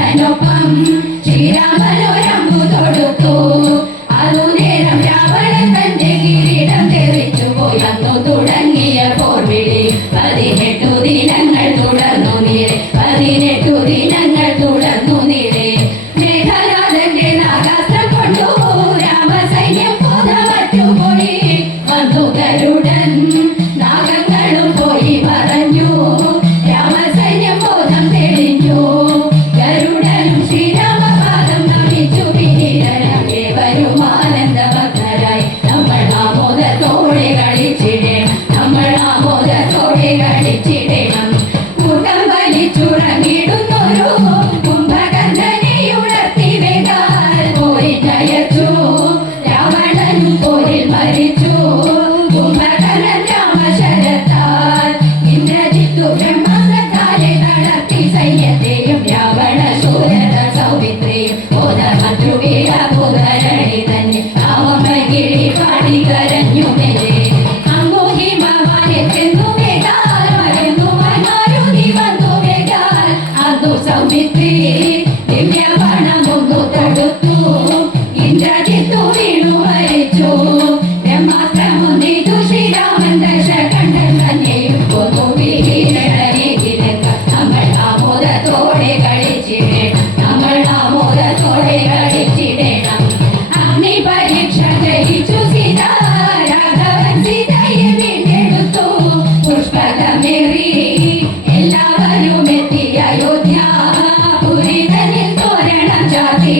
that nobody sem é dele.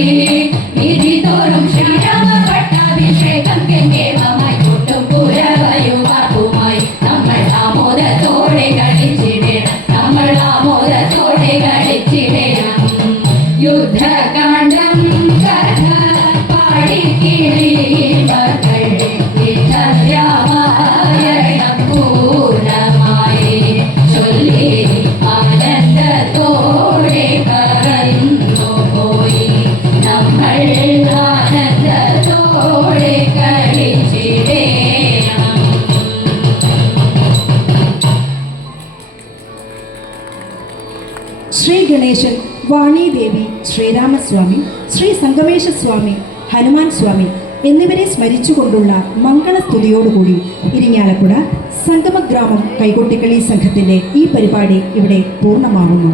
me. Shri Ganesan വാണി ദേവി ശ്രീരാമസ്വാമി ശ്രീ സംഗമേശ സ്വാമി ഹനുമാൻ സ്വാമി എന്നിവരെ സ്മരിച്ചുകൊണ്ടുള്ള മംഗളസ്തുതിയോടുകൂടി ഇരിങ്ങാലക്കുട സംഗമഗ്രാമം കൈകൊട്ടിക്കളി സംഘത്തിന്റെ ഈ പരിപാടി ഇവിടെ പൂർണമാകുന്നു.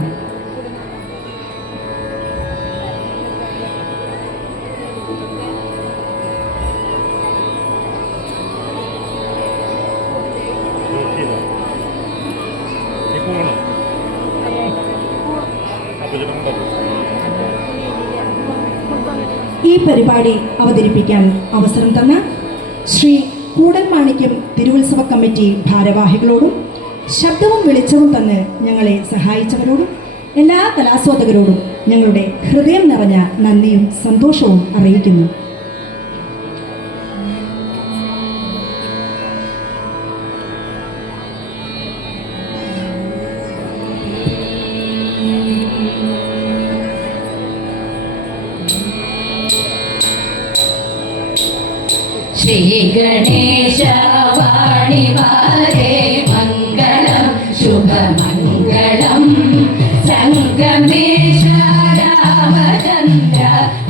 이거 പരിപാടി അവതരിപ്പിക്കാൻ അവസരം തന്ന ശ്രീ കൂടൽ മാണിക്യം തിരുവുത്സവ കമ്മിറ്റി ഭാരവാഹികളോടും ശബ്ദവും വെളിച്ചവും തന്ന് ഞങ്ങളെ സഹായിച്ചവരോടും എല്ലാ കലാസ്വാദകരോടും ഞങ്ങളുടെ ഹൃദയം നിറഞ്ഞ നന്ദിയും സന്തോഷവും അറിയിക്കുന്നു. ശ്രീ ഗണേശ വാണിവാരേ മംഗളം ശുഭമംഗളം. സംഗമേശ രാമചന്ദ്ര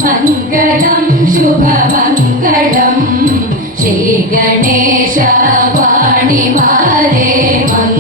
മംഗളം ശുഭമംഗളം. ശ്രീ ഗണേശ വാണിവാരേ മംഗളം